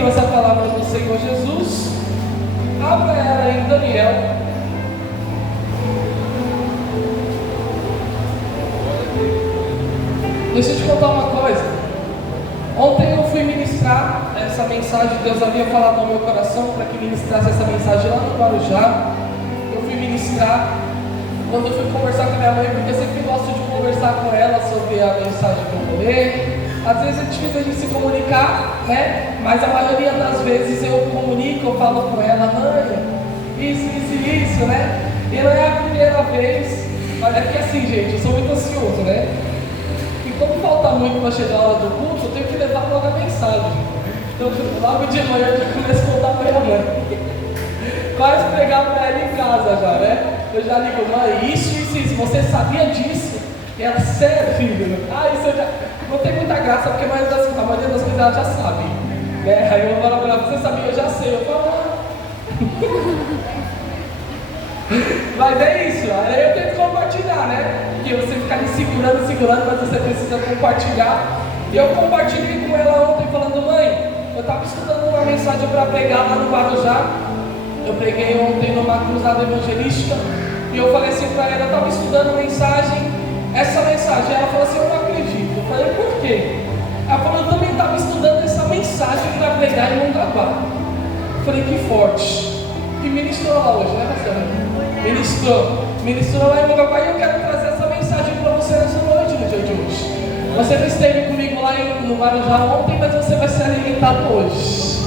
então essa palavra do Senhor Jesus. Abra ela em Daniel. Deixa eu te contar uma coisa. Ontem eu fui ministrar essa mensagem. Deus havia falado ao meu coração para que ministrasse essa mensagem lá no Guarujá. Eu fui ministrar. Quando eu fui conversar com a minha mãe, porque eu sempre gosto de conversar com ela sobre a mensagem que eu vou ler. Às vezes é difícil a gente se comunicar, né? Mas a maioria das vezes eu comunico, eu falo com ela, mãe, isso, né? E não é a primeira vez, mas é que assim, gente, eu sou muito ansioso, né? E como falta muito para chegar a hora do culto, eu tenho que levar logo a mensagem. Então, logo de manhã eu já começo a contar para minha mãe. Quase pregar para ela em casa já, né? Eu já ligo, mãe, isso, você sabia disso? E ela, sério, filho? Isso eu já... Não tem muita graça, porque a maioria das coisas ela já sabe, né? Aí eu falo para ela, você sabia? Eu já sei. Eu falo, Mas é isso, aí eu tenho que compartilhar, né? Porque você fica ali segurando, mas você precisa compartilhar. E eu compartilhei com ela ontem, falando, mãe, eu estava estudando uma mensagem para pregar lá no Guarujá. Eu preguei ontem numa cruzada evangelística. E eu falei assim para ela, eu estava estudando essa mensagem. Ela falou assim, eu não acredito. Eu falei, por quê? Ela falou, eu também estava estudando essa mensagem para pregar em Mongaguá. Eu falei, que forte. Que ministrou lá hoje, né, pastor? Ministrou lá em Mongaguá. E eu quero trazer essa mensagem para você nessa noite, no dia de hoje. Você não esteve comigo lá no Guarujá ontem, mas você vai ser alimentado hoje.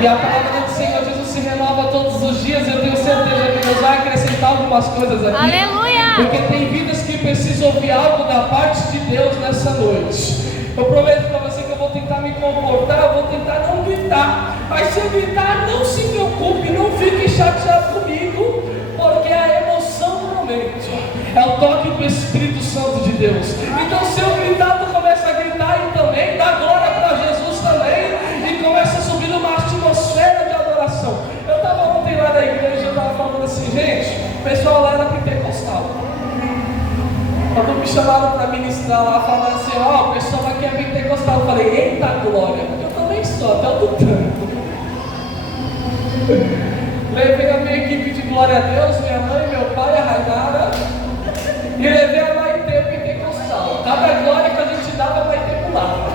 E a palavra do Senhor Jesus se renova todos os dias. Eu tenho certeza que Deus vai acrescentar algumas coisas aqui. Aleluia! Porque tem vidas que precisam ouvir algo da parte de Deus nessa noite. Eu prometo para você que eu vou tentar me comportar, eu vou tentar não gritar. Mas se eu gritar, não se preocupe, não fique chateado comigo, porque é a emoção do momento é o toque do Espírito Santo de Deus. Então se eu gritar, tu começa a gritar e também dá glória para Jesus também, e começa a subir numa atmosfera de adoração. Eu estava ontem lá na igreja, eu estava falando assim, gente, o pessoal lá era pentecostal. Quando me chamaram para ministrar lá, falaram assim, o pessoal aqui é pentecostal. Eu falei, eita glória, eu também sou, até o do tanto. Levei a minha equipe de glória a Deus, minha mãe, meu pai, a Rainara, e levei a Maitê pentecostal. Cada glória que a gente dava, a Maitê pulava.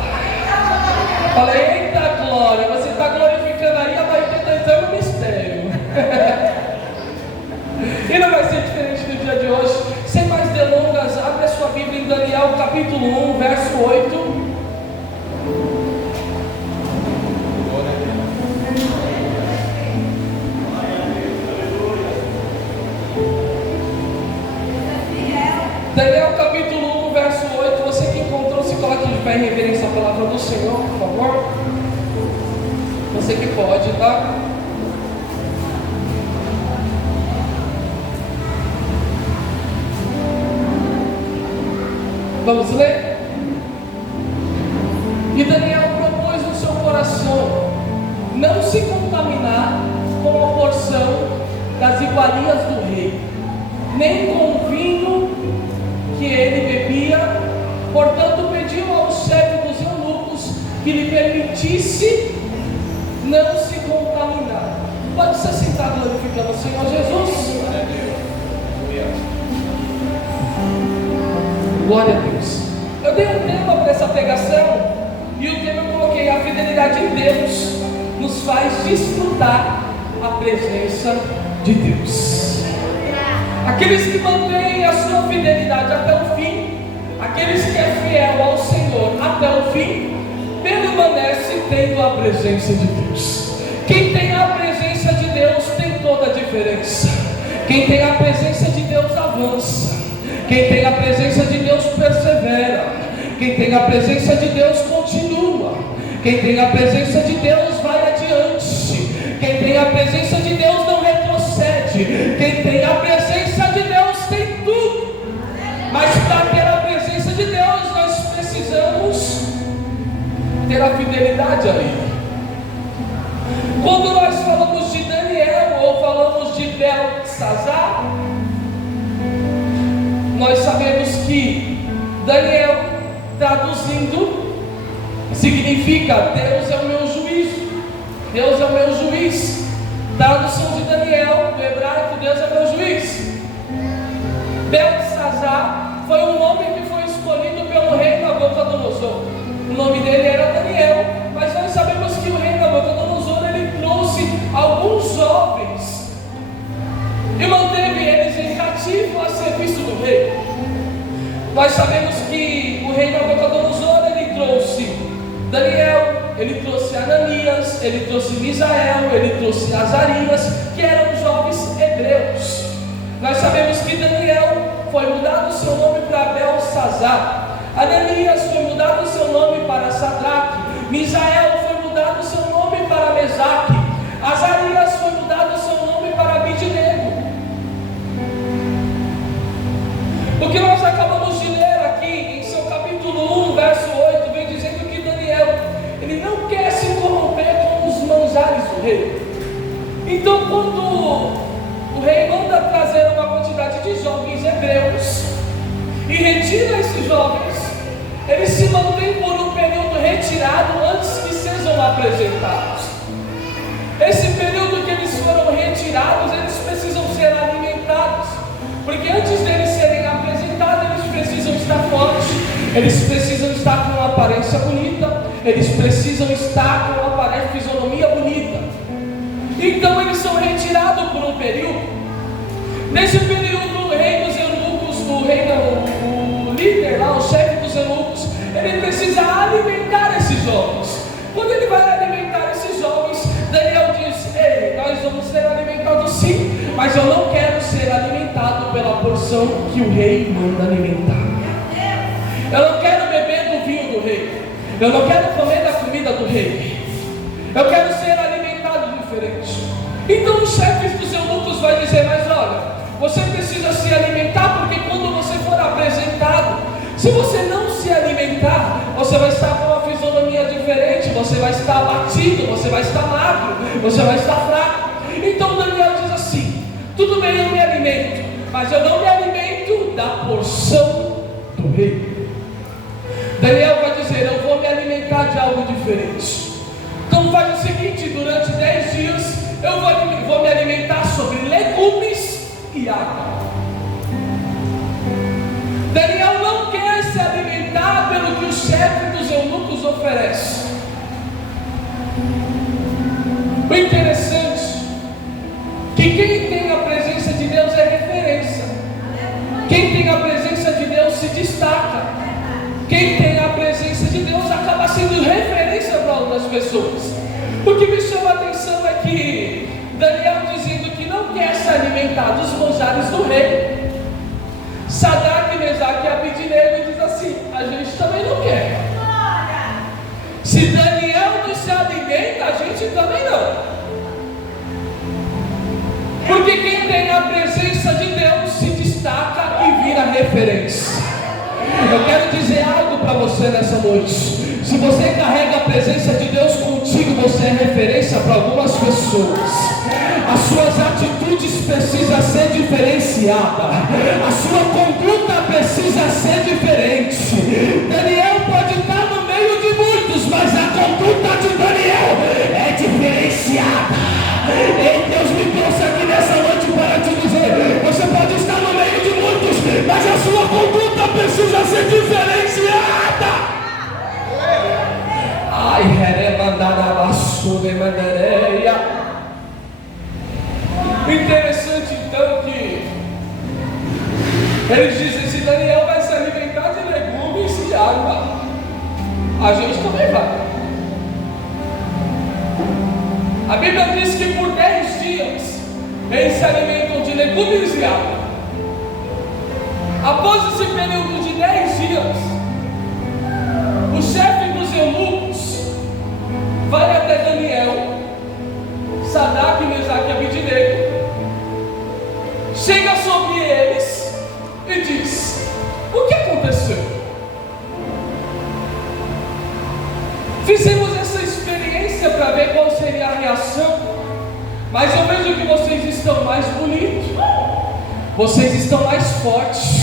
Falei, eita glória, você está glorificando aí, a Maitê está entrando no mistério. E não vai ser diferente no dia de hoje. Sem mais delongas, abre a sua Bíblia em Daniel capítulo 1, verso 8. Daniel capítulo 1, verso 8. Você que encontrou, se coloque de pé em reverência à palavra do Senhor, por favor. Você que pode, tá? Vamos ler? E Daniel propôs no seu coração não se contaminar com a porção das iguarias do rei, nem com o vinho que ele bebia. Portanto pediu ao chefe dos eunucos que lhe permitisse não se contaminar. Pode se sentar glorificando o Senhor Jesus. Glória a Deus. Eu dei um tema para essa pregação, e o tema eu coloquei: a fidelidade em Deus nos faz desfrutar a presença de Deus. Aqueles que mantêm a sua fidelidade até o fim, aqueles que é fiel ao Senhor até o fim, permanece tendo a presença de Deus. Quem tem a presença de Deus tem toda a diferença. Quem tem a presença de Deus avança. Quem tem a presença de Deus persevera. Quem tem a presença de Deus continua. Quem tem a presença de Deus vai adiante. Quem tem a presença de Deus não retrocede. Quem tem a presença de Deus tem tudo. Mas para ter a presença de Deus, nós precisamos ter a fidelidade a Ele. Quando nós falamos de Daniel ou falamos de Belsazar, nós sabemos que Daniel, traduzindo, significa Deus é o meu juízo. Deus é o meu juiz. Tradução de Daniel, do hebraico, Deus é meu juiz. Belsazar foi um nome que foi escolhido pelo rei Nabucodonosor. O nome dele era Daniel, mas nós sabemos que o rei Nabucodonosor, ele trouxe alguns jovens e manteve eles em cativo a serviço do rei. Nós sabemos que o rei Nabucodonosor, ele trouxe Daniel, ele trouxe Ananias, ele trouxe Misael, ele trouxe Azarias, que eram jovens hebreus. Nós sabemos que Daniel foi mudado o seu nome para Belsazar, Ananias foi mudado o seu nome para Sadraque, Misael foi mudado o seu nome para Mesaque, Azarias foi mudado o seu nome para Abidnego. O que nós acabamos de ler aqui em seu capítulo 1, verso 8, vem dizendo que Daniel, ele não quer se corromper com os manjares do rei. Então, quando o rei manda trazer uma quantidade de jovens hebreus e retira esses jovens, eles se mantêm por um período retirado antes que sejam apresentados. Esse período que eles foram retirados, eles precisam ser alimentados, porque antes deles serem apresentados, eles precisam estar fortes, eles precisam estar com uma aparência bonita, eles precisam estar com uma fisionomia bonita. Então eles são retirados por um período. Nesse período, o rei dos eunucos, o líder lá, o chefe dos eunucos, ele precisa alimentar esses jovens. Quando ele vai alimentar esses jovens, Daniel diz: ei, nós vamos ser alimentados sim, mas eu não quero ser alimentado pela porção que o rei manda alimentar. Eu não quero beber do vinho do rei, eu não quero comer da comida do rei, eu quero ser alimentado diferente. Então os chefes dos eunucos vai dizer: mas olha, você precisa se alimentar, porque quando você for apresentado, se você não se alimentar, você vai estar com uma fisionomia diferente, você vai estar abatido, você vai estar magro, você vai estar fraco. Então Daniel diz assim: tudo bem, eu me alimento, mas eu não me alimento da porção do rei. Daniel vai dizer: eu vou me alimentar de algo diferente. Então faz o seguinte: durante 10 dias eu vou me alimentar sobre legumes e água. Daniel não quer se alimentar pelo que o chefe dos eunucos oferece. O interessante é que quem tem a presença de Deus é referência. Quem tem a presença de Deus se destaca. Quem tem a presença de Deus acaba sendo referência para outras pessoas. O que me chama a atenção é que Daniel, dizendo que não quer se alimentar dos manjares do rei, Sadraque, Mesaque e Abidnego diz assim: a gente também não quer. Se Daniel não se alimenta, a gente também não. Porque quem tem a presença de Deus se destaca e vira referência. Eu quero dizer algo para você nessa noite. Se você carrega a presença de Deus contigo, você é referência para algumas pessoas. As suas atitudes precisam ser diferenciadas. A sua conduta precisa ser diferente. Daniel pode estar no meio de muitos, mas a conduta de Daniel é diferenciada. E Deus me trouxe aqui nessa noite para te dizer: você pode estar no meio de muitos, mas a sua conduta precisa ser diferenciada. Ai, interessante então que eles dizem: se Daniel vai se alimentar de legumes e água, a gente também vai. A Bíblia diz que por 10 dias eles se alimentam de legumes e água. Após esse período de 10 dias, o chefe dos eunucos vai até Daniel, Sadraque, Mesaque e Abidnego, chega sobre eles e diz: o que aconteceu? Fizemos essa experiência para ver qual seria a reação, mas eu vejo que vocês estão mais bonitos, vocês estão mais fortes,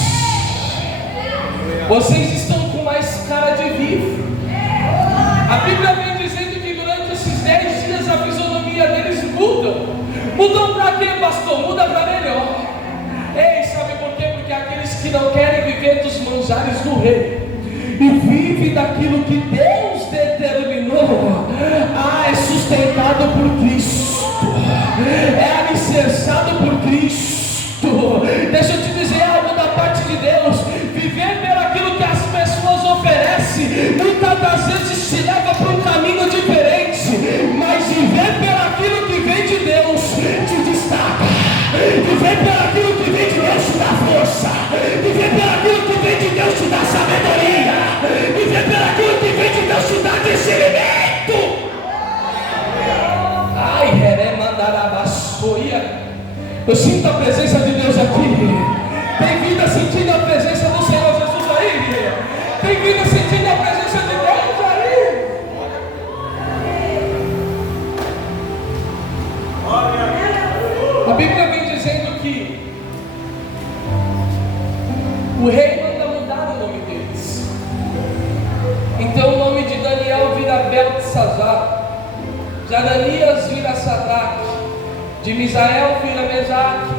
vocês estão com mais cara de vivo. A Bíblia vem dizendo que durante esses 10 dias a fisionomia vida deles mudam. Mudam para quê, pastor? Muda para melhor. Ei, sabe por quê? Porque aqueles que não querem viver dos manjares do rei e vive daquilo que Deus determinou, é sustentado por Cristo, é alicerçado por Cristo. Deixa eu te dizer algo da parte de Deus: viver pelaquilo que as pessoas oferecem muitas das vezes te leva para um caminho diferente, mas viver pelaquilo que vem de Deus te destaca. Viver pelaquilo que vem de Deus te dá força. Viver pelaquilo que vem de Deus te dá sabedoria. Viver pelaquilo que vem de Deus te dá discernimento. Eu sinto a presença de Deus aqui. Tem vida sentindo a presença do Senhor Jesus aí? Tem vida sentindo a presença de Deus aí? A Bíblia vem dizendo que o rei manda mudar o nome deles. Então o nome de Daniel vira Beltesazar, de Ananias vira Sadraque, de Misael vira Mesaque,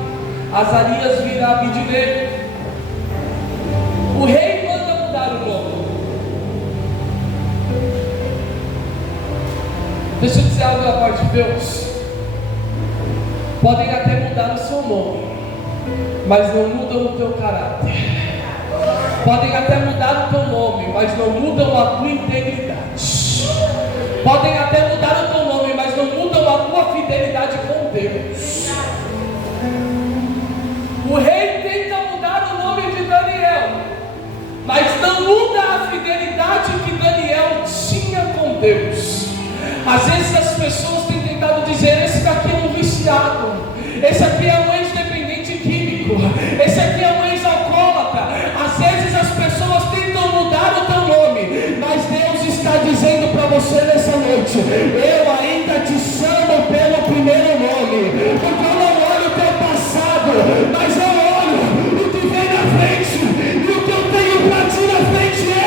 Azarias vira Abidnego. O rei manda mudar o nome. Deixa eu dizer algo da parte de Deus. Podem até mudar o seu nome, mas não mudam o teu caráter. Podem até mudar o teu nome, mas não mudam a tua integridade. Podem até mudar o teu nome, mas não mudam a tua fidelidade com Deus. O rei tenta mudar o nome de Daniel, mas não muda a fidelidade que Daniel tinha com Deus. Às vezes as pessoas têm tentado dizer: esse daqui é um viciado, esse aqui é um ex-dependente químico, esse aqui é um ex-alcoólatra. Às vezes as pessoas tentam mudar o teu nome, mas Deus está dizendo para você nessa noite: eu ainda te chamo pelo primeiro nome, porque eu não olho o teu passado, mas eu olho o que vem na frente, e o que eu tenho para ti na frente é: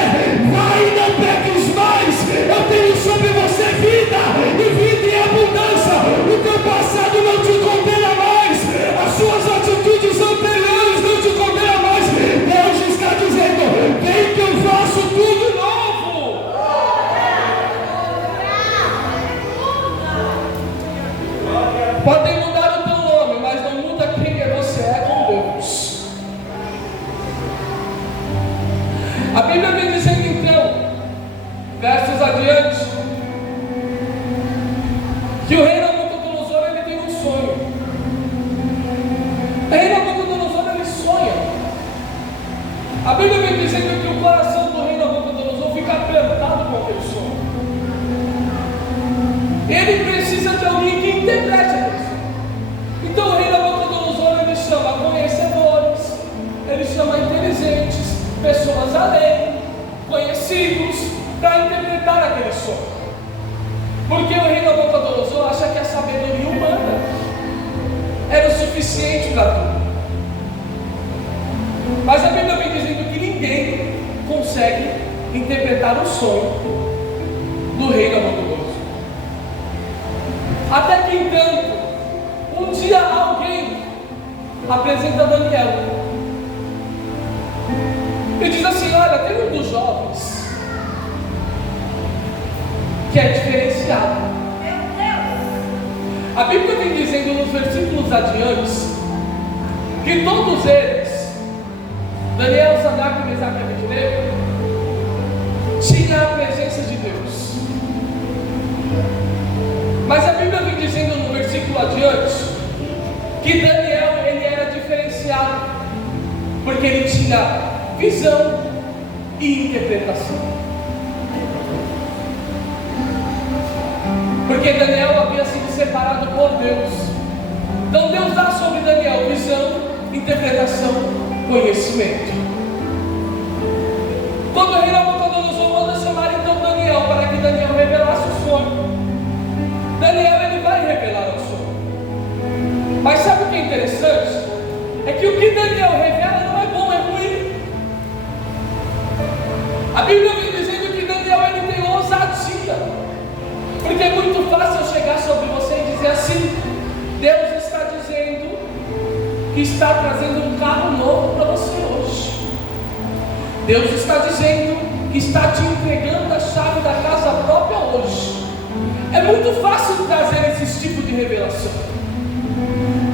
vai e não peques mais. Eu tenho sobre você vida, e vida em abundância. O teu passado não te condena mais, as suas atitudes anteriores não te condenam mais. Deus está dizendo: vem que eu faço tudo novo. Podem mudar o teu nome, mas não muda quem você é com Deus. A Bíblia vem dizendo então, versos adiante, que o rei Nabucodonosor, ele tem um sonho. O rei Nabucodonosor, ele sonha. A Bíblia vem dizendo que o coração do rei Nabucodonosor fica apertado com aquele sonho. Ele precisa de alguém que interprete aquele sonho. Então o rei Nabucodonosor, ele chama conhecedores, ele chama inteligentes, pessoas além, conhecidos, para interpretar aquele sonho. Porque o rei Nabucodonosor acha que a sabedoria humana era o suficiente para tudo. Mas a Bíblia vem dizendo que ninguém consegue interpretar o sonho do rei Nabucodonosor. Até que então, um dia alguém apresenta Daniel e diz assim: olha, tem um dos jovens que é diferenciado. A Bíblia vem dizendo nos versículos adiantes que todos eles, Daniel, Sadraque, Mesaque e Abidnego, tinham a presença de Deus. Mas a Bíblia vem dizendo no versículo adiante que Daniel, ele era diferenciado porque ele tinha visão e interpretação. Porque Daniel havia sido separado por Deus. Então Deus dá sobre Daniel visão, interpretação, conhecimento. Quando o rei Nabucodonosor manda chamar então Daniel para que Daniel revelasse o sonho, Daniel, ele vai revelar o sonho. Mas sabe o que é interessante? É que o que Daniel revela não é bom, é ruim. A Bíblia vem dizendo que Daniel, ele tem ousadia. Porque é muito fácil eu chegar sobre você e dizer que está trazendo um carro novo para você hoje. Deus está dizendo que está te entregando a chave da casa própria hoje. É muito fácil trazer esse tipo de revelação.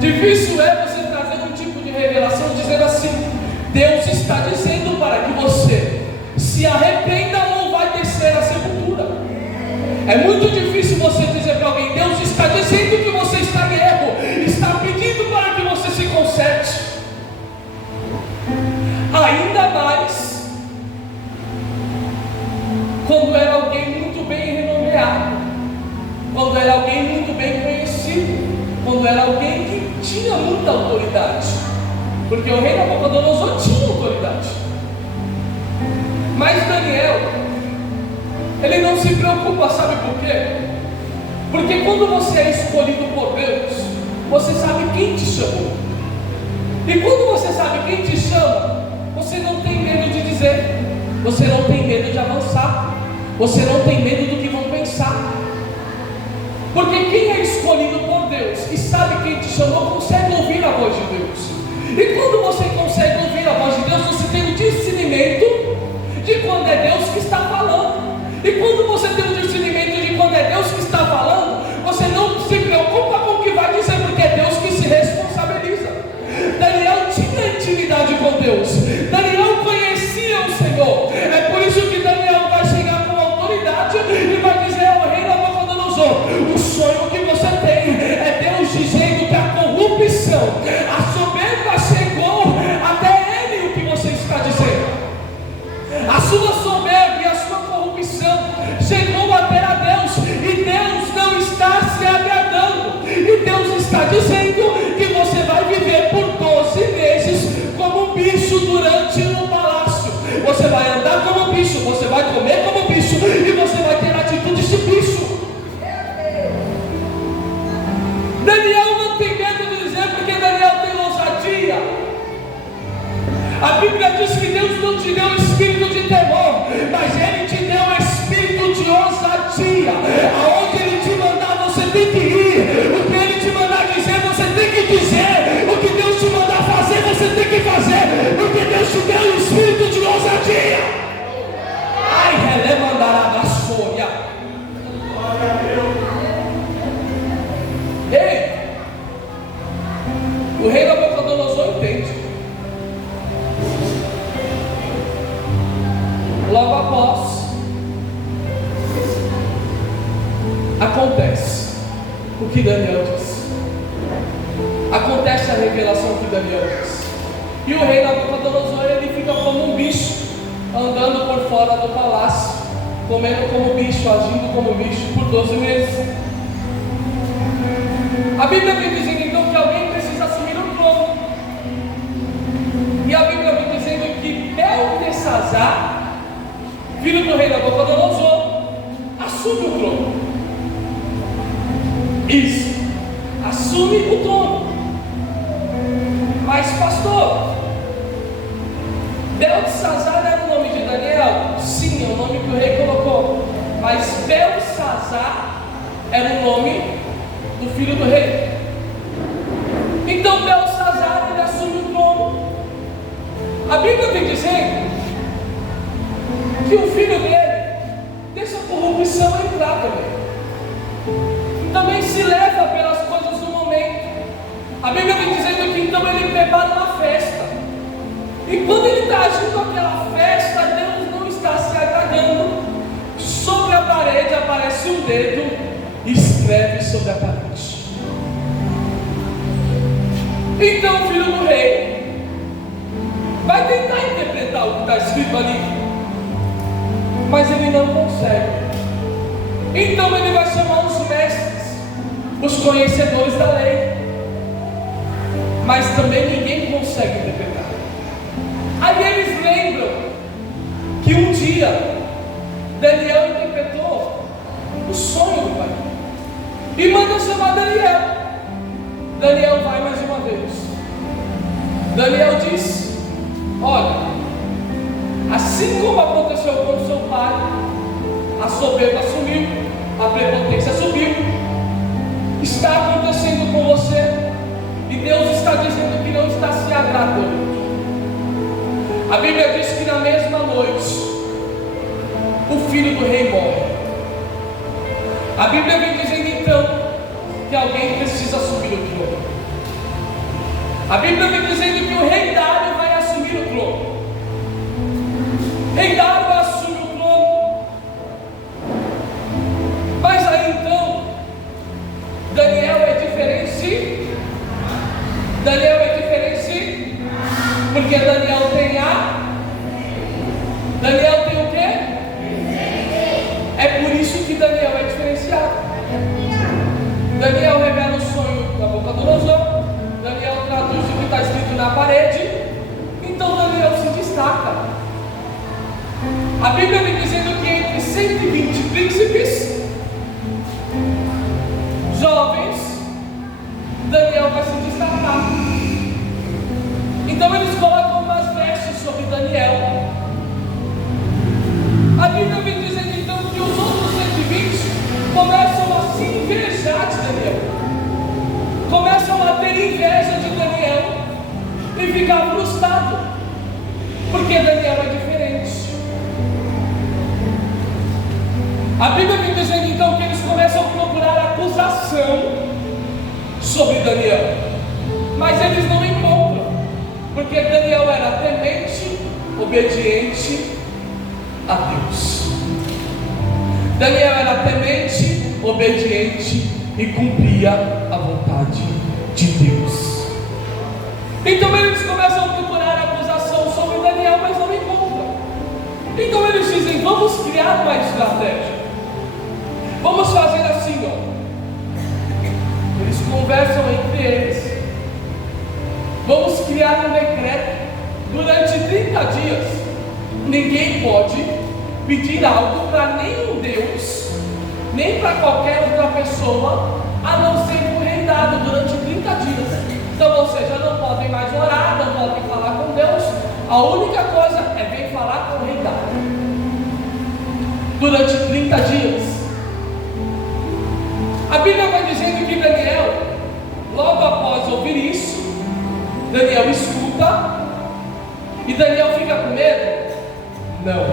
Difícil é você trazer um tipo de revelação dizendo assim: Deus está dizendo para que você se arrependa ou vai descer à sepultura. É muito difícil você dizer para alguém: Deus está dizendo que você está em erro, está pedindo para que você se conserte. Ainda mais quando era alguém muito bem renomeado, quando era alguém muito bem conhecido, quando era alguém que tinha muita autoridade, porque o rei Nabucodonosor tinha autoridade. Mas Daniel, ele não se preocupa, sabe por quê? Porque quando você é escolhido por Deus, você sabe quem te chamou. E quando você sabe quem te chama, você não tem medo de dizer, você não tem medo de avançar, você não tem medo do que vão pensar. Porque quem é escolhido por Deus e sabe quem te chamou, consegue ouvir a voz de Deus. E quando você consegue ouvir a voz de Deus, você tem o discernimento de quando é Deus que está falando. E quando você tem o discernimento de quando é Deus que está falando, você não se preocupa com o que vai dizer, porque é Deus que se responsabiliza. Daniel tinha intimidade com Deus, Daniel conhecia o Senhor. É por isso que Daniel vai chegar com autoridade e vai dizer ao rei Nabucodonosor: o sonho que você tem é Deus dizendo que a corrupção, a soberba chegou até ele. O que você está dizendo? A sua soberba e a sua corrupção chegou até a Deus, e Deus não está se agradando, e Deus está dizendo que você vai viver por 12 meses como um bicho durante o palácio. Você vai andar como um bicho, você vai comer como um bicho, e você vai ter atitudes de bicho. Daniel não tem medo de dizer, porque Daniel tem ousadia. A Bíblia diz que Deus não te deu espírito de temor, mas Ele te deu espírito de ousadia. Aonde Ele te mandar, você tem que ir. O que Ele te mandar dizer, você tem que dizer. O que Deus te mandar fazer, você tem que fazer. Porque Deus te deu espírito de ousadia. Ai, relevandará da sônia. Ei, o rei Nabucodonosor entende. Logo após, acontece o que Daniel disse. Acontece a revelação que Daniel disse. E o rei Nabucodonosor, ele fica como um bicho, andando por fora do palácio, comendo como bicho, agindo como bicho por 12 meses. A Bíblia vem dizendo então que alguém precisa assumir o trono. E a Bíblia vem dizendo que Beltesazar, filho do rei Nabucodonosor, assume o trono. Isso, assume o trono. Mas pastor, Beltesazar era o nome de Daniel? Sim, é o nome que o rei colocou. Mas Beltesazar era o nome do filho do rei. Então Beltesazar, ele assume o trono. A Bíblia vem dizendo que o filho dele deixa a corrupção entrar também se leva pelas coisas do momento. A Bíblia vem dizendo que então ele prepara uma festa, e quando ele está agindo aquela festa, Deus não está se agradando. Sobre a parede aparece um dedo e escreve sobre a parede. Então o filho do rei vai tentar interpretar o que está escrito ali, mas ele não consegue. Então ele vai chamar os mestres, os conhecedores da lei, mas também ninguém consegue interpretar. Aí eles lembram que um dia Daniel interpretou o sonho do pai e manda chamar Daniel. Daniel vai mais uma vez. Daniel diz: olha, assim como aconteceu com seu pai, a soberba sumiu, a prepotência subiu, está acontecendo com você, e Deus está dizendo que não está está se agradando. A Bíblia diz que na mesma noite o filho do rei morre. A Bíblia vem dizendo então que alguém precisa assumir o trono. A Bíblia vem dizendo que o rei Dário vai assumir o trono. Rei Dário assume o trono. Mas aí então Daniel é diferente. Daniel é diferente porque Daniel tem Daniel tem o quê? É por isso que Daniel é diferenciado. Daniel revela o sonho da Nabucodonosor. Daniel traduz o que está escrito na parede. Então Daniel se destaca. A Bíblia vem dizendo que entre 120 príncipes jovens, Daniel vai se destacar. Então eles colocam umas vestes sobre Daniel. A Bíblia vem dizendo então que os outros 120 começam a se invejar de Daniel, começam a ter inveja de Daniel e ficar frustrado, porque Daniel é diferente. A Bíblia vem dizendo então que eles começam a procurar acusação sobre Daniel, mas eles não encontram, porque Daniel era temente, obediente a Deus. Daniel era temente, obediente e cumpria a vontade de Deus. Então eles começam a procurar acusação sobre Daniel, mas não encontram. Então eles dizem: vamos criar uma estratégia. Vamos fazer assim, Eles conversam entre eles. Vamos criar um decreto. Durante 30 dias, ninguém pode pedir algo para nenhum Deus, nem para qualquer outra pessoa, a não ser o rei Dário, durante 30 dias. Então, ou seja, não podem mais orar, não podem falar com Deus. A única coisa é vir falar com o rei Dário. Durante 30 dias. A Bíblia vai dizendo que Daniel, logo após ouvir isso, Daniel escuta. E Daniel fica com medo? Não.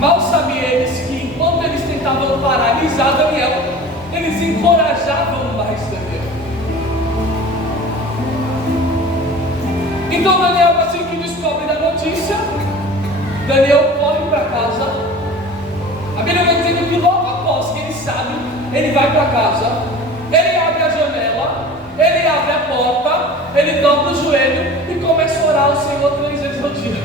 Mal sabem eles que enquanto eles tentavam paralisar Daniel, eles encorajavam mais Daniel. Então Daniel, assim que descobre da notícia, Daniel corre para casa. A Bíblia vai dizendo que logo após que ele sabe, ele vai para casa, ele abre a janela, ele abre a porta, ele dobra o joelho e começa a orar ao Senhor 3 vezes ao dia.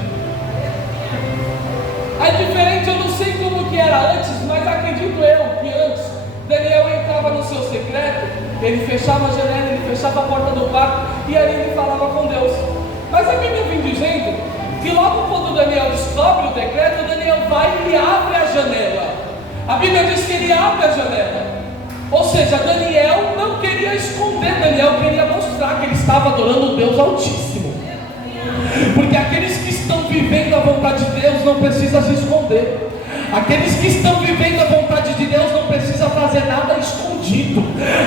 É diferente, eu não sei como que era antes, mas acredito eu que antes Daniel entrava no seu secreto, ele fechava a janela, ele fechava a porta do quarto e aí ele falava com Deus. Mas a Bíblia vem dizendo que logo quando Daniel descobre o decreto, Daniel vai e abre a janela. A Bíblia diz que ele abre a janela. Ou seja, Daniel não queria esconder, Daniel queria mostrar que ele estava adorando o Deus Altíssimo. Porque aqueles que estão vivendo a vontade de Deus não precisam se esconder. Aqueles que estão vivendo a vontade de Deus não precisam fazer nada escondido.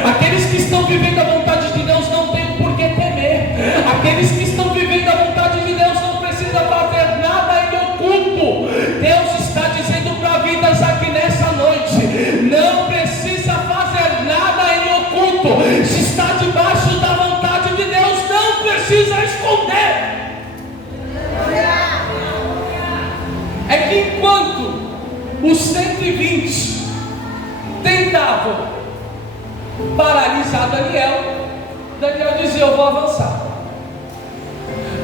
Aqueles que estão vivendo a vontade de Deus não têm por que temer. Aqueles que estão vivendo a vontade de Deus não precisam fazer nada em oculto. Deus está dizendo para vidas aqui nessa noite: não precisa fazer nada em oculto. Se está debaixo da vontade de Deus, não precisa esconder. É que enquanto os 120 tentavam paralisar Daniel, Daniel dizia: eu vou avançar.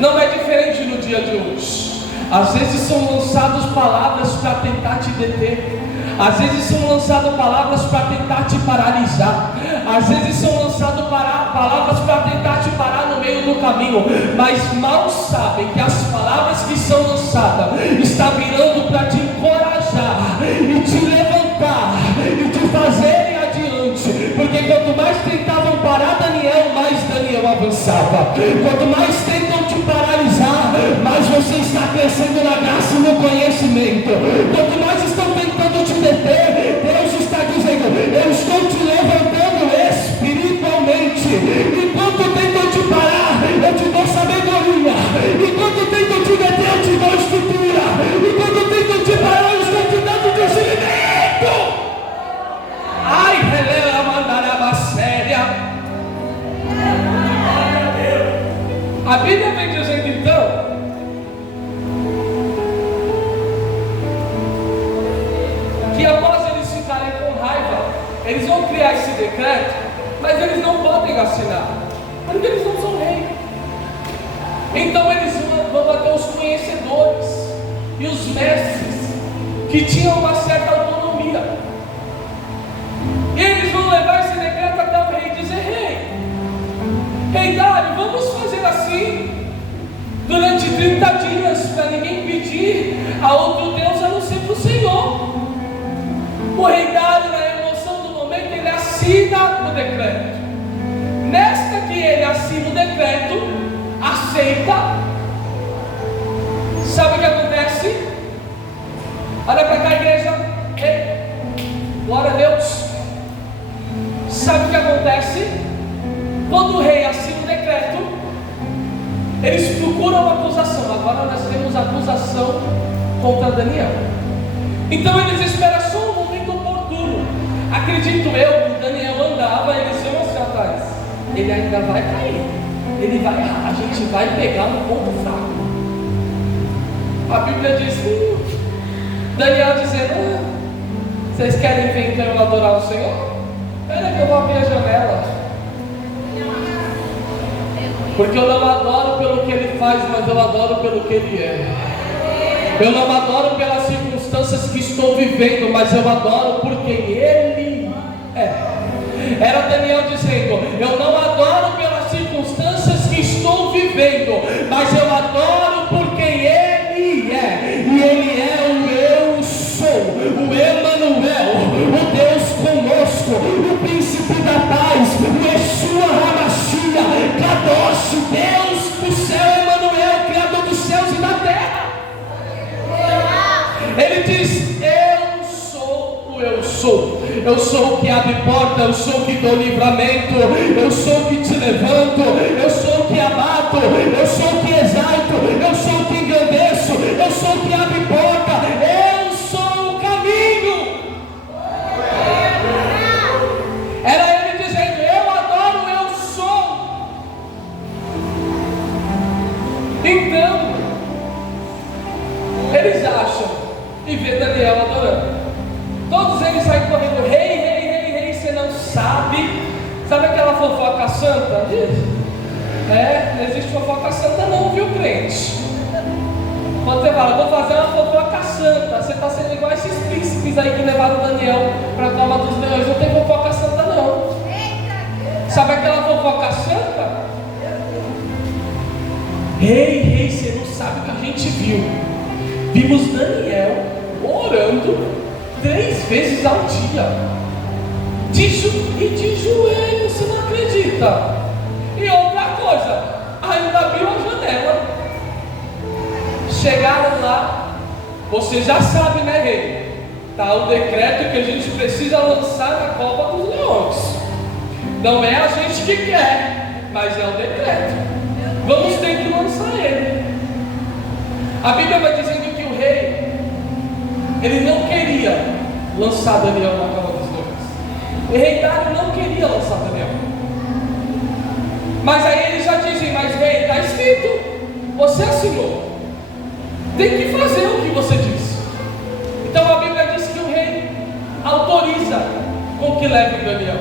Não é diferente no dia de hoje. Às vezes são lançadas palavras para tentar te deter. Às vezes são lançadas palavras para tentar te paralisar. Às vezes são lançadas palavras para tentar te parar no meio do caminho. Mas mal sabem que as palavras que são lançadas estão virando para te encorajar e te levantar e te fazerem adiante. Porque quanto mais tentavam parar Daniel, mais Daniel avançava. Quanto mais tentam te paralisar, mais você está crescendo na graça e no conhecimento. Quanto mais estão tentando te deter, Deus está dizendo: eu estou te levantando espiritualmente. Enquanto tentam eles vão criar esse decreto, mas eles não podem assinar, porque eles não são rei. Então eles vão até os conhecedores e os mestres que tinham uma certa autonomia, e eles vão levar esse decreto até o rei e dizer: Rei Dário, vamos fazer assim durante 30 dias, para ninguém pedir a outro Deus a não ser para o Senhor. O rei Dário, na emoção do momento, ele assina o decreto. Nesta que ele assina o decreto, aceita, sabe o que acontece? Olha para cá, igreja. Glória a Deus. Sabe o que acontece? Quando o rei assina o decreto, eles procuram acusação. Agora nós temos acusação contra Daniel. Então eles esperam só um momento oportuno. Acredito eu que Daniel andava, eles iam assim atrás. Ele ainda vai cair. Ele vai errar. A gente vai pegar um ponto fraco. A Bíblia diz: Daniel dizendo: vocês querem ver então eu adorar o Senhor? Espera que eu vou abrir a janela. Porque eu não adoro pelo que ele faz, mas eu adoro pelo que ele é. Eu não adoro pelas circunstâncias que estou vivendo, mas eu adoro por quem ele é. Era Daniel dizendo: eu não adoro pelas circunstâncias que estou vivendo, mas eu adoro por quem ele é. E ele é o eu sou, o Emanuel, o Deus conosco, o príncipe da paz, o Yeshua HaMashiach, Kadosh, Deus do céu, Emanuel, Criador dos céus e da terra. Ele diz: eu sou o eu sou. Eu sou o que abre porta, eu sou o que dou livramento, eu sou o que te levanto, eu sou o que abato, eu sou o que exalto, eu sou o que engrandeço, eu sou o que abre porta, eu sou o caminho. Era ele dizendo: eu adoro, eu sou. Então eles acham e vê Daniel adorando. Todos eles saem correndo: rei, você não sabe? Sabe aquela fofoca santa? Não existe fofoca santa não, viu, crente? Quando você fala: vou fazer uma fofoca santa, você está sendo igual esses príncipes aí que levaram Daniel para a cova dos leões. Não tem fofoca santa não. Sabe aquela fofoca santa? Rei, você não sabe o que a gente viu. Vimos Daniel orando 3 vezes ao dia, de joelho, você não acredita? E outra coisa, ainda abriu a janela. Chegaram lá, você já sabe, né, rei? Está o decreto que a gente precisa lançar na cova dos leões. Não é a gente que quer, mas é o decreto. Vamos ter que lançar ele. A Bíblia vai dizendo que o rei, ele não queria lançar Daniel na cova dos leões. O rei Dário não queria lançar Daniel. Mas aí eles já dizem: mas rei, está escrito, você assinou, tem que fazer o que você disse. Então a Bíblia diz que o rei autoriza com que levem Daniel.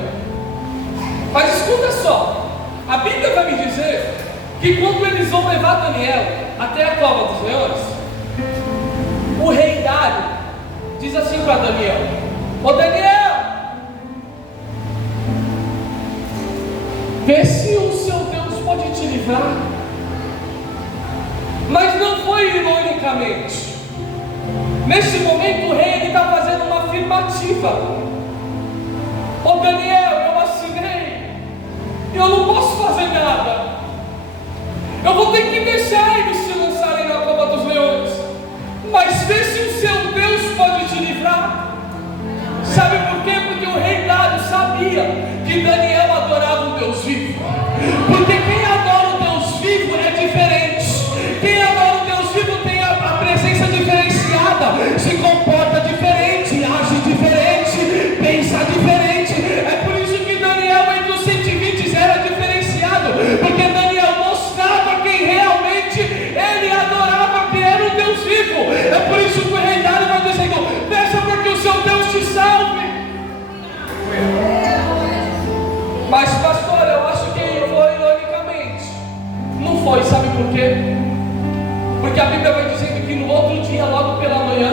Mas escuta só, a Bíblia vai me dizer que quando eles vão levar Daniel até a cova dos leões, o rei Dário diz assim para Daniel: ô Daniel, vê se o seu Deus pode te livrar. Mas não foi ironicamente. Nesse momento o rei está fazendo uma afirmativa: ô Daniel, eu assinei, eu não posso fazer nada, eu vou ter que deixar eles se lançarem na cova dos leões, mas vê se o seu Deus pode te livrar. Sabe por quê? Porque o rei Dário sabia que Daniel adorava um Deus vivo. Porque quem adora o Deus vivo é diferente. Quem adora o Deus vivo tem a presença diferenciada, se comporta diferente, age diferente, pensa diferente. É por isso que Daniel entre os 120 era diferenciado, porque Daniel mostrava quem realmente ele adorava, que era o Deus vivo. É por isso que o rei Dário vai dizendo: peça para que o seu Deus te salve. Porque a Bíblia vai dizendo que no outro dia, logo pela manhã,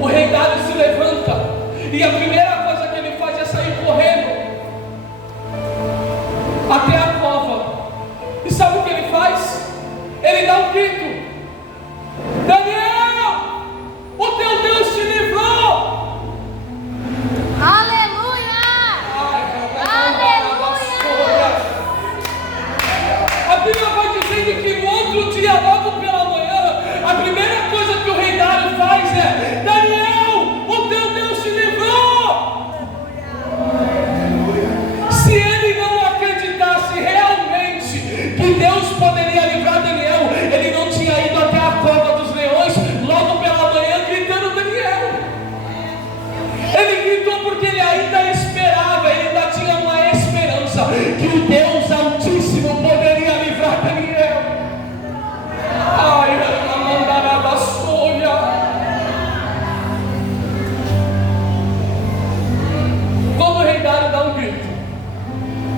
o rei Dário se levanta, e a primeira coisa que ele faz é sair correndo até a cova. E sabe o que ele faz? Ele dá um grito: Daniel, o teu Deus te livrou! Aleluia! Aleluia! A Bíblia vai dizendo que no outro dia, logo pela manhã, a primeira coisa que o rei Dário faz é: Daniel, o teu Deus te livrou! Se ele não acreditasse realmente que Deus poderia livrar Daniel, ele não tinha ido até a cova dos leões logo pela manhã gritando Daniel. Ele gritou porque ele ainda esperava, ele ainda tinha uma esperança que o Deus Altíssimo poderia livrar Daniel. Ai, a mandarada sonha. Quando o rei Dário dá um grito,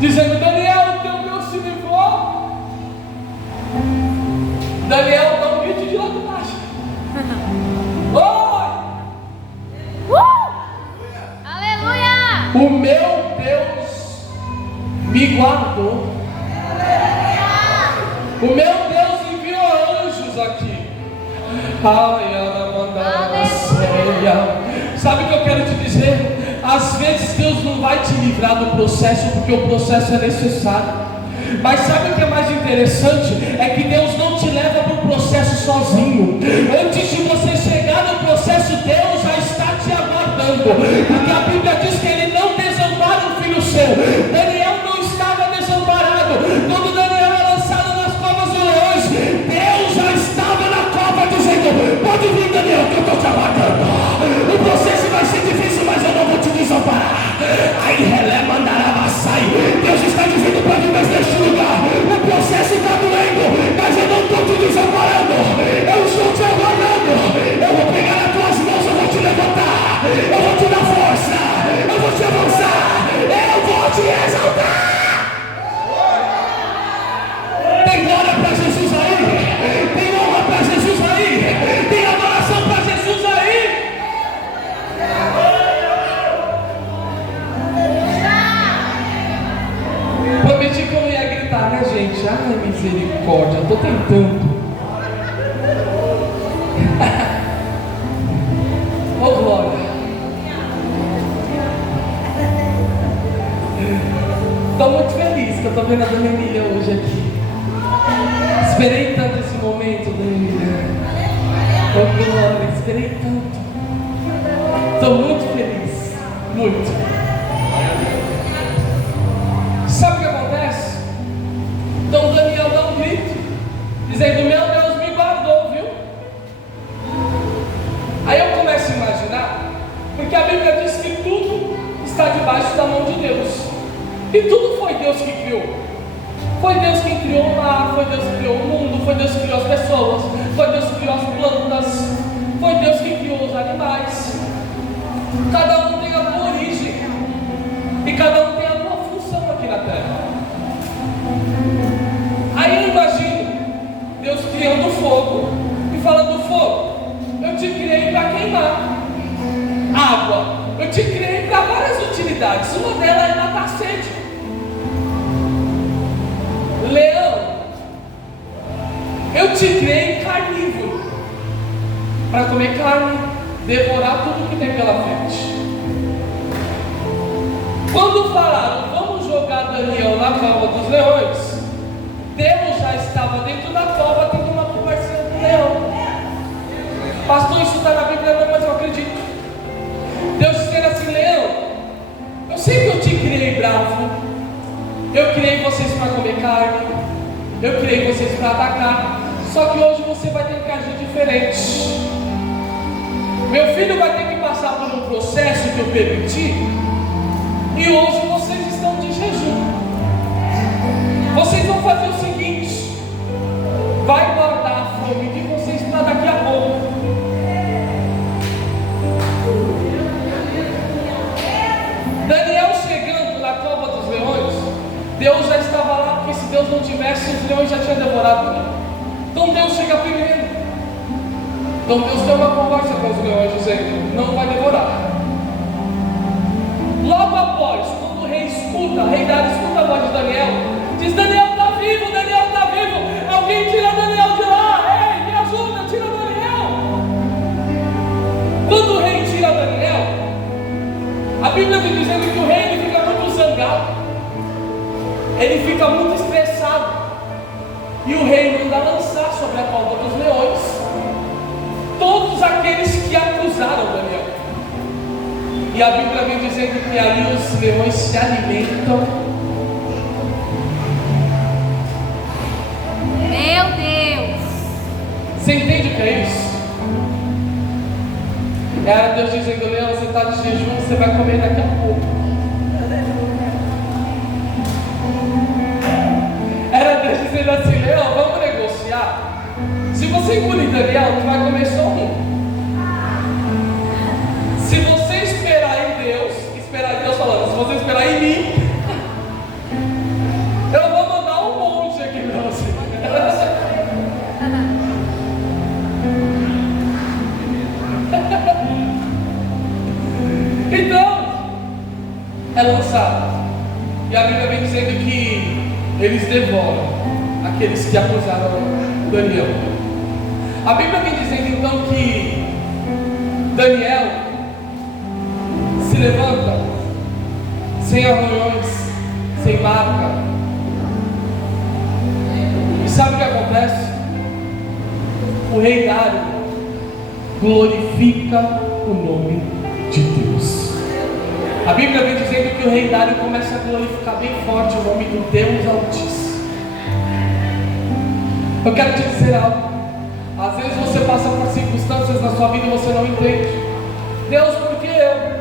dizendo: Daniel, o teu Deus se livrou, Daniel dá um grito de lá de baixo: oi! Aleluia! O meu Deus me guardou. O meu Deus enviou anjos aqui. Ai, ela mandava ceia. Sabe o que eu quero te dizer? Às vezes Deus não vai te livrar do processo porque o processo é necessário. Mas sabe o que é mais interessante? É que Deus não te leva para o processo sozinho. Antes de você chegar no processo, Deus já está te aguardando. Porque a Bíblia diz que Ele não desampara um filho seu. Daniel não estava desamparado. Quando Daniel é lançado nas covas dos leões, Deus já estava na cova dizendo: pode vir, Daniel, que eu estou te aguardando. O processo vai ser difícil, mas eu não vou te desamparar. Aí relé mandará sai. Deus está dizendo para mim: mas neste lugar o processo está doendo, mas eu não estou te desamparando. Eu estou te aguardando. Eu vou pegar nas tuas mãos, eu vou te levantar, eu vou te dar força, eu vou te avançar, eu vou te exaltar. Tem glória para Jesus aí, tem honra para Jesus aí, tem adoração para Jesus aí. Prometi que eu não ia gritar, né, gente? Ai, misericórdia, eu tô tentando. Ô, glória. Tô muito feliz que eu tô vendo a Dona Emília hoje aqui. Esperei tanto esse momento, Dona Emília. Ô, glória, esperei tanto. Tô muito feliz, muito. Sabe o que acontece? Então Daniel dá um grito, dizendo: meu Deus me guardou, viu? Aí eu começo a imaginar, porque a Bíblia diz que tudo está debaixo da mão de Deus. E tudo foi Deus que criou. Foi Deus quem criou o mar, foi Deus que criou o mundo, foi Deus que criou as pessoas, foi Deus que criou as plantas, foi Deus que criou os animais. Cada um tem a sua origem, e cada um tem a sua função aqui na terra. Aí eu imagino Deus criando fogo e falando: fogo, eu te criei para queimar. Água, eu te criei para várias utilidades. Uma delas é matar sede. Leão, eu te criei carnívoro, para comer carne, devorar tudo que tem pela frente. Quando falaram: vamos jogar Daniel na cova dos leões, Deus já estava dentro da cova tendo uma conversinha com o leão. Pastor, isso está na Bíblia? Não, mas eu acredito. Deus dizendo assim: leão, eu sei que eu te criei bravo, eu criei vocês para comer carne, eu criei vocês para atacar, só que hoje você vai ter que agir diferente. Meu filho vai ter que passar por um processo que eu permiti, e hoje vocês estão de jejum. Vocês vão fazer o seguinte: vai guardar a fome de vocês para daqui a pouco. Daniel chegando na cova dos leões, Deus já estava lá, porque se Deus não tivesse, os leões já tinham devorado ele. Então Deus chega primeiro. Então Deus tem uma conversa com os leões dizendo: não vai devorar. Logo após, quando o rei escuta, o rei Dário escuta a voz de Daniel, diz: Daniel está vivo, Daniel está vivo. Alguém tira Daniel de lá. Ei, me ajuda, tira Daniel. Quando o rei tira Daniel, a Bíblia vem dizendo que o rei ele fica muito zangado, ele fica muito estressado, e o rei manda lançar sobre a cova dos leões todos aqueles que acusaram Daniel. E a Bíblia vem dizendo que ali os leões se alimentam. Meu Deus! Você entende o que é isso? Era Deus dizendo: leão, você está de jejum, você vai comer daqui a pouco. Era Deus dizendo assim: leão, vamos negociar. Se você engolir Daniel, tu vai comer só um. Se você esperar em Deus falando, se você esperar em mim, eu vou mandar um monte aqui para você. Então, é lançado. E a Bíblia vem dizendo que eles devoram aqueles que acusaram Daniel. A Bíblia vem dizendo então que Daniel se levanta sem arranhões, sem marca. E sabe o que acontece? O rei Dário glorifica o nome de Deus. A Bíblia vem dizendo que o rei Dário começa a glorificar bem forte o nome do Deus Altíssimo. Eu quero te dizer algo. Às vezes você passa por circunstâncias na sua vida e você não entende. Deus, por que eu?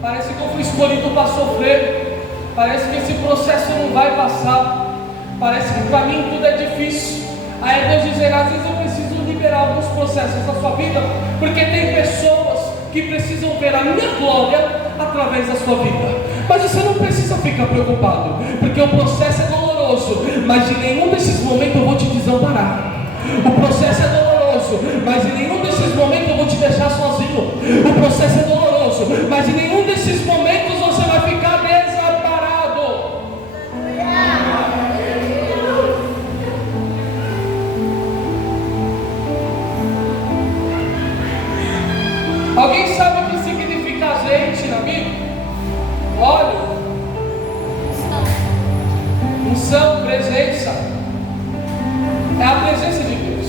Parece que eu fui escolhido para sofrer. Parece que esse processo não vai passar. Parece que para mim tudo é difícil. Aí Deus dizer: às vezes eu preciso liberar alguns processos na sua vida, porque tem pessoas que precisam ver a minha glória através da sua vida. Mas você não precisa ficar preocupado, porque o processo é doloroso, mas em nenhum desses momentos eu vou te desamparar. O processo é doloroso, mas em nenhum desses momentos eu vou te deixar sozinho. O processo é doloroso, mas em nenhum desses momentos você vai ficar desamparado. Alguém sabe o que significa azeite na Bíblia? Óleo, unção, presença. É a presença de Deus.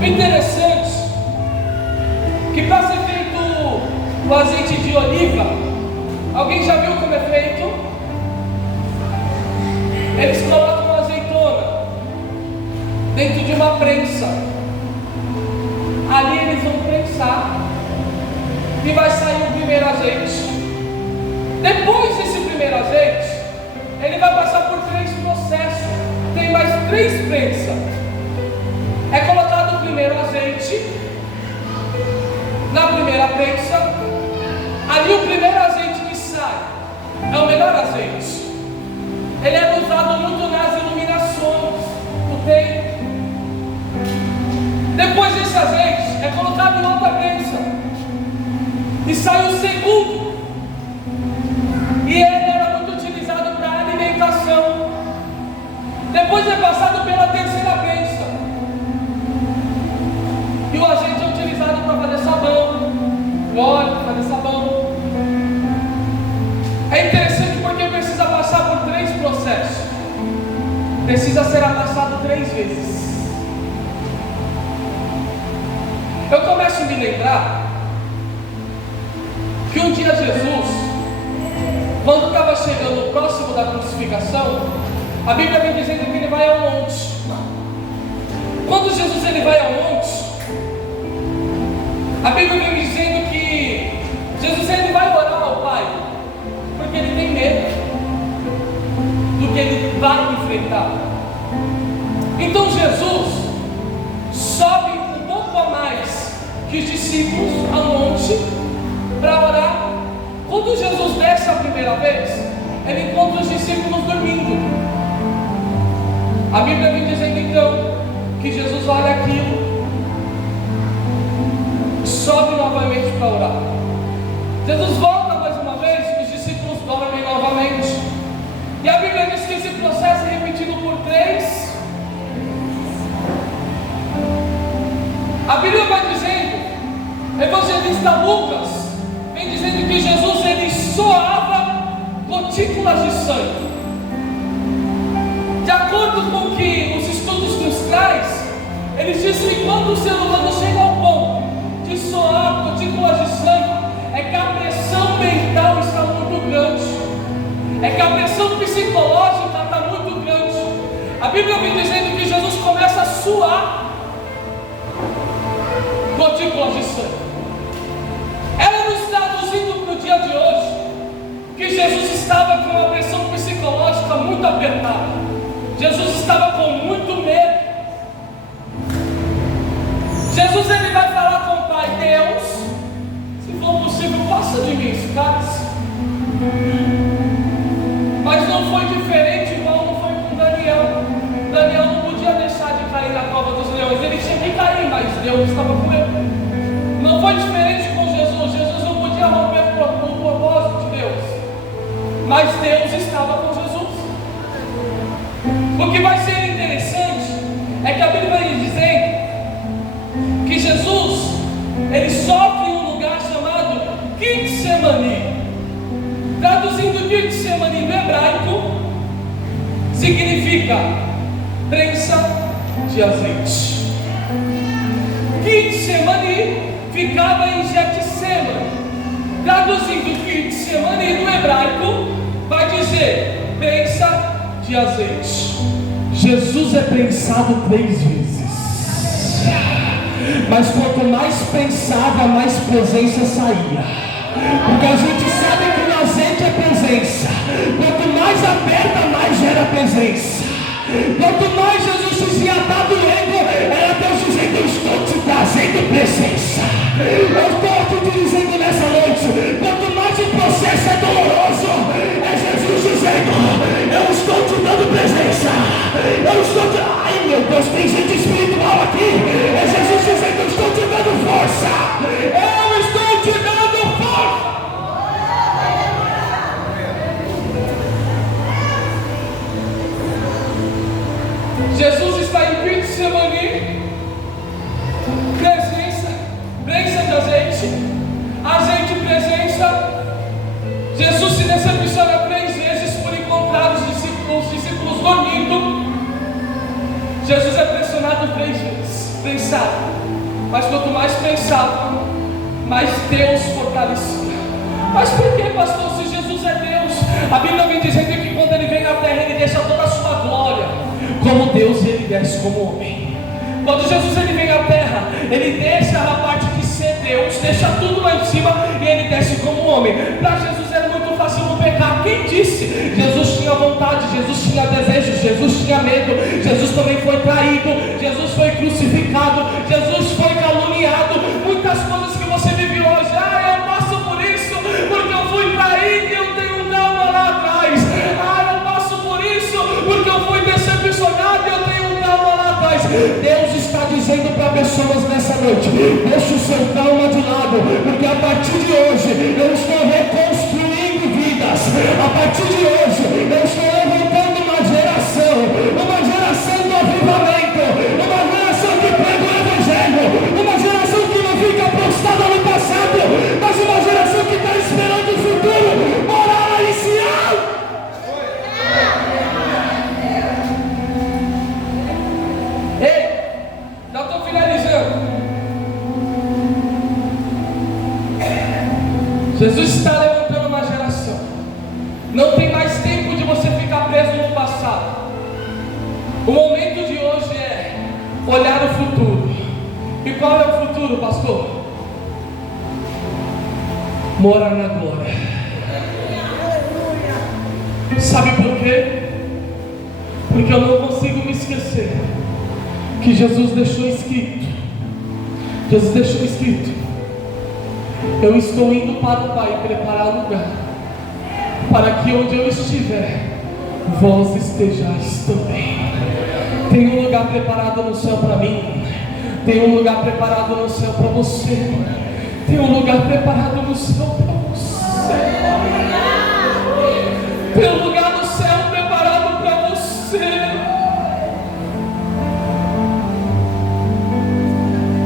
O interessante que para ser feito o azeite de oliva, alguém já viu como é feito? Eles colocam uma azeitona dentro de uma prensa. Ali eles vão prensar e vai sair o primeiro azeite. Depois desse primeiro azeite, ele vai passar por 3 processos. Tem mais 3 prensas. É colocado o primeiro azeite na primeira prensa. Ali o primeiro azeite que sai é o melhor azeite. Ele é usado muito nas iluminações do templo. Depois desse azeite é colocado em outra prensa e sai o segundo. E ele era muito utilizado para alimentação. Depois é passado pela terceira prensa. E o azeite é utilizado para fazer sabão, o óleo para fazer sabão. É interessante porque precisa passar por 3 processos. Precisa ser amassado 3 vezes. Eu começo a me lembrar que um dia Jesus, quando estava chegando próximo da crucificação, a Bíblia vem dizendo que ele vai ao monte. Quando Jesus ele vai ao monte, a Bíblia vem dizendo que Jesus ele vai orar ao Pai, porque ele tem medo do que ele vai enfrentar. Então Jesus sobe um pouco a mais que os discípulos ao monte para orar. Quando Jesus desce a primeira vez, ele encontra os discípulos dormindo. A Bíblia vem dizendo então que Jesus olha aquilo sobe novamente para orar. Jesus volta mais uma vez e os discípulos dormem novamente. E a Bíblia diz que esse processo é repetido por 3. A Bíblia vai dizendo, evangelista Lucas vem dizendo que Jesus ele soava gotículas de sangue. De acordo com o que os estudos nos traz, eles dizem que quando o ser humano chega ao ponto de soar gotículas de sangue, é que a pressão mental está muito grande, é que a pressão psicológica está muito grande. A Bíblia vem dizendo que Jesus começa a suar gotículas de sangue. Ela nos traduzindo para o dia de hoje, que Jesus estava com uma pressão psicológica muito apertada. Jesus estava com muito medo. Jesus ele vai falar com o Pai, Deus, se for possível, passa de mim esse cálice. Mas não foi diferente igual não foi com Daniel. Daniel não podia deixar de cair na cova dos leões, ele tinha que cair, mas Deus estava com ele. Não foi diferente com Jesus. Jesus não podia romper o propósito de Deus, mas Deus estava com Jesus. O que vai ser interessante é que a Bíblia vai dizer que Jesus ele sofre em um lugar chamado Getsemane. Traduzindo Getsemane no hebraico, significa prensa de azeite. Getsemane ficava em Getsemane. Traduzindo Getsemane no hebraico, vai dizer prensa de azeite. Jesus é prensado 3 vezes, mas quanto mais pensava, mais presença saía, porque a gente sabe que o azeite é presença. Quanto mais aperta, mais gera presença. Quanto mais Jesus dizia está doendo, era Deus dizendo eu estou te trazendo presença. Eu estou te dizendo nessa noite, quanto mais o processo é doloroso, é Jesus dizendo eu estou te dando presença. Eu estou te... Ai meu Deus, tem gente espiritual aqui. É Jesus dizendo eu estou te dando força. Eu estou te dando força. Jesus está em Getsemane, prensa de azeite, presença. Jesus se decepciona 3 vezes por encontrar os discípulos dormindo. Jesus é pressionado 3 vezes, prensado. Mas quanto mais prensado, mais Deus fortalecia. Mas por que, pastor, se Jesus é Deus? A Bíblia vem dizendo que quando ele vem na terra, ele deixa toda a sua glória. Como Deus, ele desce como homem. Quando Jesus ele vem à terra, ele deixa a parte de ser Deus, deixa tudo lá em cima e ele desce como homem. Para Jesus era muito fácil não pecar. Quem disse? Jesus tinha vontade, Jesus tinha desejo, Jesus tinha medo, Jesus também foi traído, Jesus foi crucificado, Jesus foi caluniado. Muitas coisas que você vive hoje, eu passo por isso porque eu fui traído e eu tenho um trauma lá atrás. Eu passo por isso porque eu fui decepcionado e eu tenho um trauma lá atrás. Deus está dizendo para pessoas nessa noite, deixa o seu trauma de lado, porque a partir de hoje eu estou reconstruindo vidas. A partir de hoje eu estou levantando uma geração do avivamento, uma geração que prega o evangelho, uma geração que não fica prostrada no passado, mas uma geração que está esperando o futuro morar lá em Sião. Já estou finalizando. Jesus está levantando uma geração. Não tem mais tempo de você ficar preso no passado. O momento de hoje é olhar o futuro. E qual é o futuro, pastor? Morar na glória. Sabe por quê? Porque eu não consigo me esquecer que Jesus deixou escrito. Jesus deixou escrito: eu estou indo para o Pai preparar lugar, para que onde eu estiver, vós estejais também. Tem um lugar preparado no céu para mim, tem um lugar preparado no céu para você. Tem um lugar preparado no céu para você. Tem um lugar no céu preparado para você.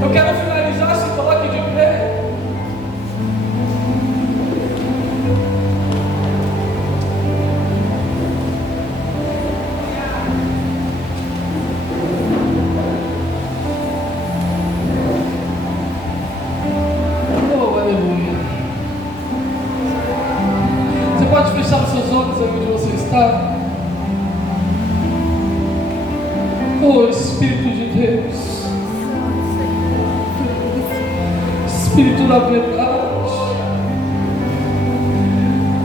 Eu quero finalizar, se coloque de pé. Oh, aleluia. Você pode fechar os seus olhos aí onde você está? Oh, Espírito de Deus, Espírito da verdade,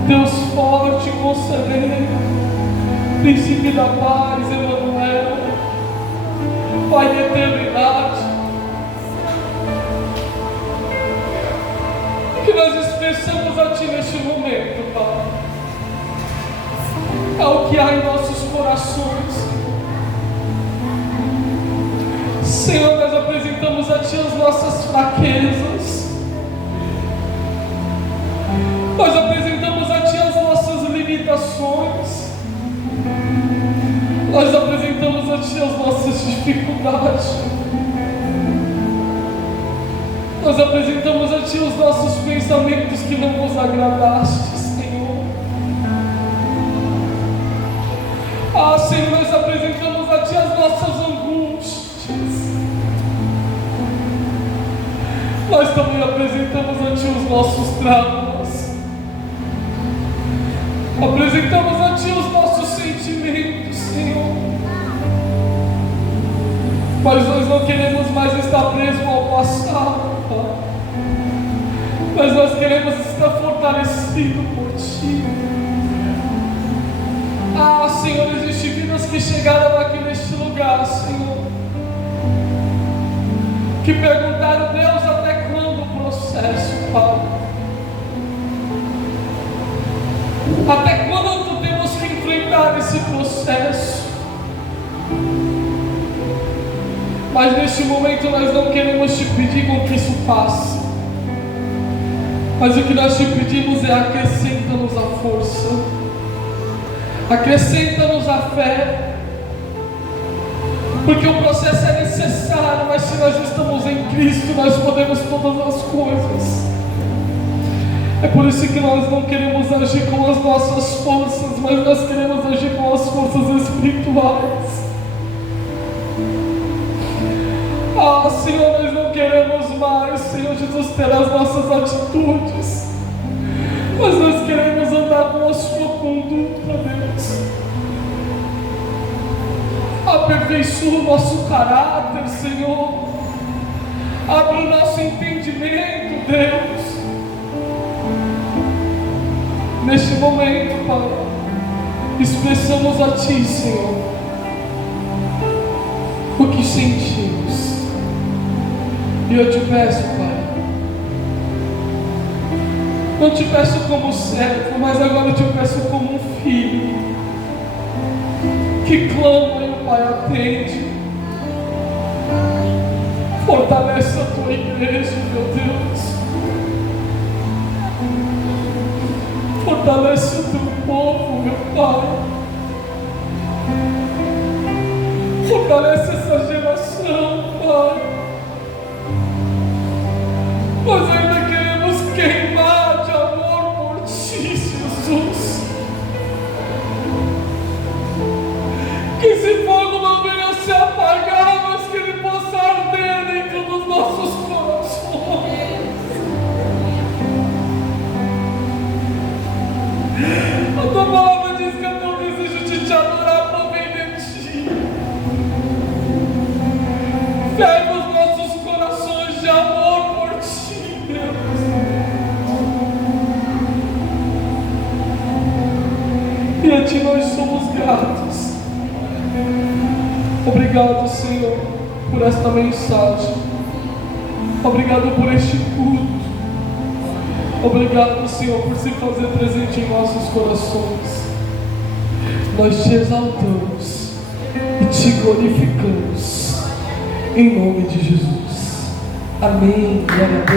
Deus forte, conselheiro, princípio da paz, Emmanuel, Pai da eternidade, que nós expressamos a Ti neste momento, Pai, é o que há em nossos corações. Senhor, nós apresentamos a Ti as nossas fraquezas, nós apresentamos a Ti as nossas limitações, nós apresentamos a Ti as nossas dificuldades, nós apresentamos a Ti os nossos pensamentos que não nos agradaste, Senhor. Ah, Senhor, nós apresentamos a Ti as nossas angústias. Nós também apresentamos a Ti os nossos traumas. Apresentamos a Ti os nossos sentimentos, Senhor. Mas nós não queremos mais estar presos ao passado, Pai. Mas nós queremos estar fortalecidos por Ti. Ah, Senhor, existem vidas que chegaram aqui neste lugar, Senhor, que perguntaram: Deus, até quando o processo, Pai? Até quando temos que enfrentar esse processo? Mas neste momento nós não queremos Te pedir com que isso passe, mas o que nós Te pedimos é: acrescenta-nos a força, acrescenta-nos a fé, porque o processo é necessário, mas se nós estamos em Cristo, nós podemos todas as coisas. É por isso que nós não queremos agir com as nossas forças, mas nós queremos agir com as forças espirituais. Ah, Senhor, nós não queremos mais, Senhor Jesus, ter as nossas atitudes, mas nós queremos andar com a Sua conduta, Deus. Aperfeiçoa o nosso caráter, Senhor. Abra o nosso entendimento, Deus. Neste momento, Pai, expressamos a Ti, Senhor, o que sentimos. E eu Te peço, Pai, não Te peço como servo, mas agora eu Te peço como um filho que clama e o Pai atende. Fortalece a Tua igreja, meu Deus. Fortalece o Teu povo, meu Pai. Fortalece essa geração, Pai. Nós ainda queremos queimar de amor por Ti, Jesus. Que esse fogo não venha a se apagar, mas que ele possa arder dentro dos nossos corações. A Tua palavra diz que o Teu desejo de Te adorar provém de Ti. Ferve os nossos corações de amor por Ti, Deus. E a Ti nós somos gratos. Obrigado, Senhor, por esta mensagem. Obrigado por este culto. Obrigado, Senhor, por se fazer presente em nossos corações. Nós Te exaltamos e Te glorificamos. Em nome de Jesus. Amém. Glória a Deus.